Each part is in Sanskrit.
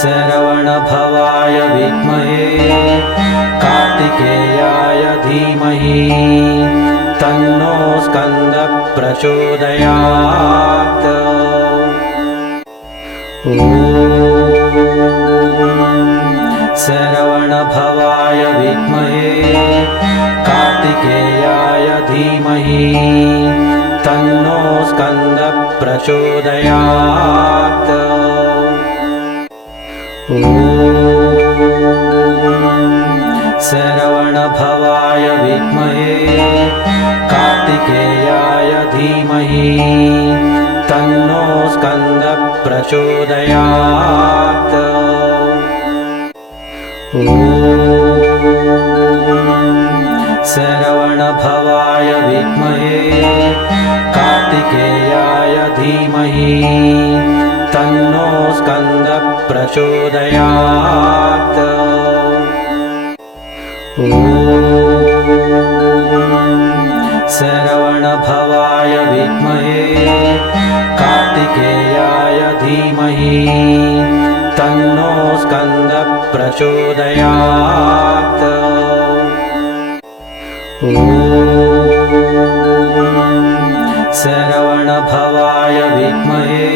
शरवणभवाय विद्महे कार्तिकेयाय धीमहि तन्नो स्कन्दः प्रचोदयात्। शरवणभवाय विद्महे कार्तिकेयाय धीमहि तन्नो स्कन्दः प्रचोदयात्। शरवणभवाय विद्महे कार्तिकेयाय धीमहि तन्नो स्कन्दः प्रचोदयात्। शरवणभवाय विद्महे कार्तिकेयाय धीमहि तन्नो स्कन्दः प्रचोदयात्। शरवणभवाय विद्महे कार्तिकेयाय धीमहि तन्नो स्कन्दः प्रचोदयात्। शरवणभवाय विद्महे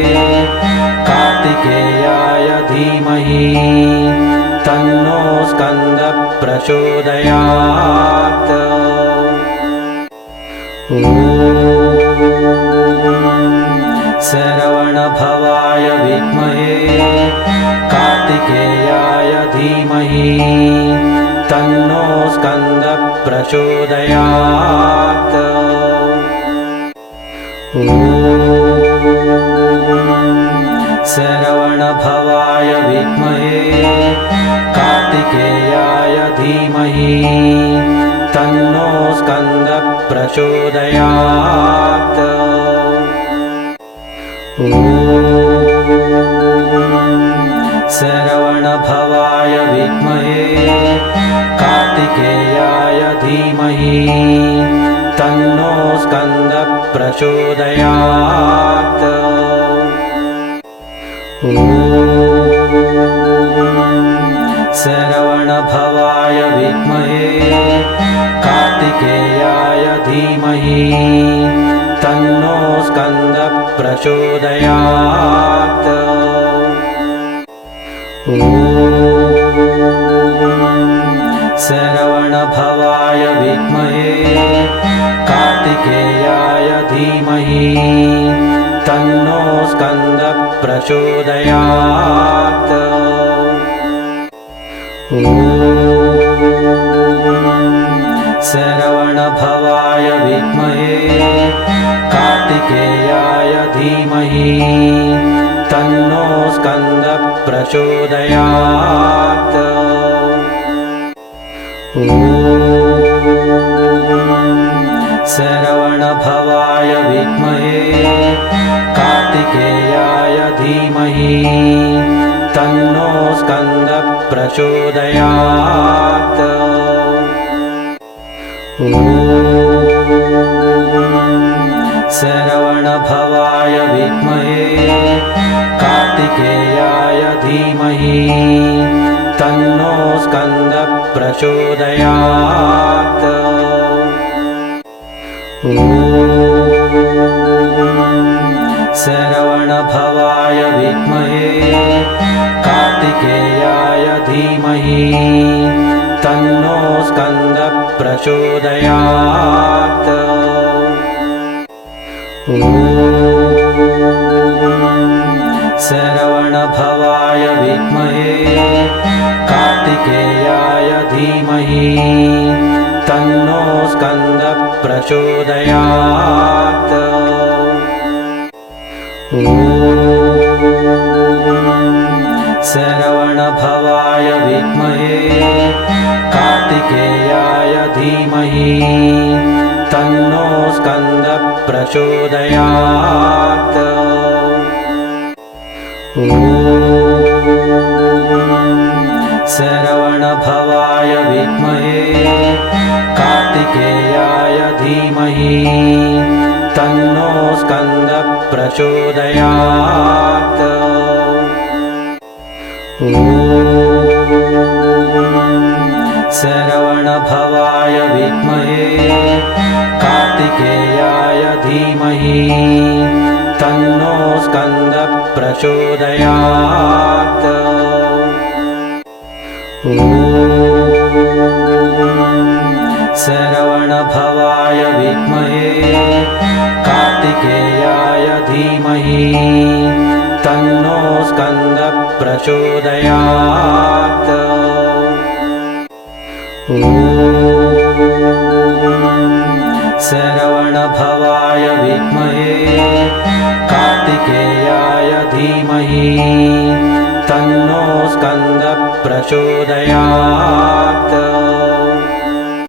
कार्तिकेयाय धीमहि तन्नो स्कन्दः प्रचोदयात्। शरवणभवाय विद्महे कार्तिकेयाय धीमहि तन्नो स्कन्दः प्रचोदयात्। शरवणभवाय विद्महे कार्तिकेयाय धीमहि तन्नो स्कन्दः प्रचोदयात्। शरवणभवाय विद्महे कार्तिकेयाय धीमहि तन्नो स्कन्दः प्रचोदयात्। शरवणभवाय विद्महे कार्तिकेयाय धीमहि तन्नो स्कन्दः प्रचोदयात्। शरवणभवाय विद्महे कार्तिकेयाय धीमहि तन्नो स्कन्दः प्रचोदयात्। शरवणभवाय विद्महे कार्तिकेयाय धीमहि तन्नो स्कन्दः प्रचोदयात्। शरवणभवाय विद्महे कार्तिकेयाय धीमहि तन्नो स्कन्दः प्रचोदयात्। शरवणभवाय विद्महे कार्तिकेयाय धीमहि तन्नो स्कन्दः प्रचोदयात्। शरवणभवाय विद्महे कार्तिकेयाय धीमहि तन्नो स्कन्दः प्रचोदयात्। शरवणभवाय विद्महे कार्तिकेयाय धीमहि तन्नो स्कन्दः प्रचोदयात्। शरवणभवाय विद्महे कार्तिकेयाय धीमहि तन्नो स्कन्दः प्रचोदयात्। शरवणभवाय विद्महे कार्तिकेयाय धीमहि तन्नो स्कन्दः प्रचोदयात्। ॐ शरवणभवाय विद्महे कार्तिकेयाय धीमहि तन्नो स्कन्दः प्रचोदयात्। ॐ शरवणभवाय विद्महे कार्तिकेयाय धीमहि तन्नो स्कन्दः प्रचोदयात्। ॐ शरवणभवाय विद्महे कार्तिकेयाय धीमहि तन्नो स्कन्दः प्रचोदयात्।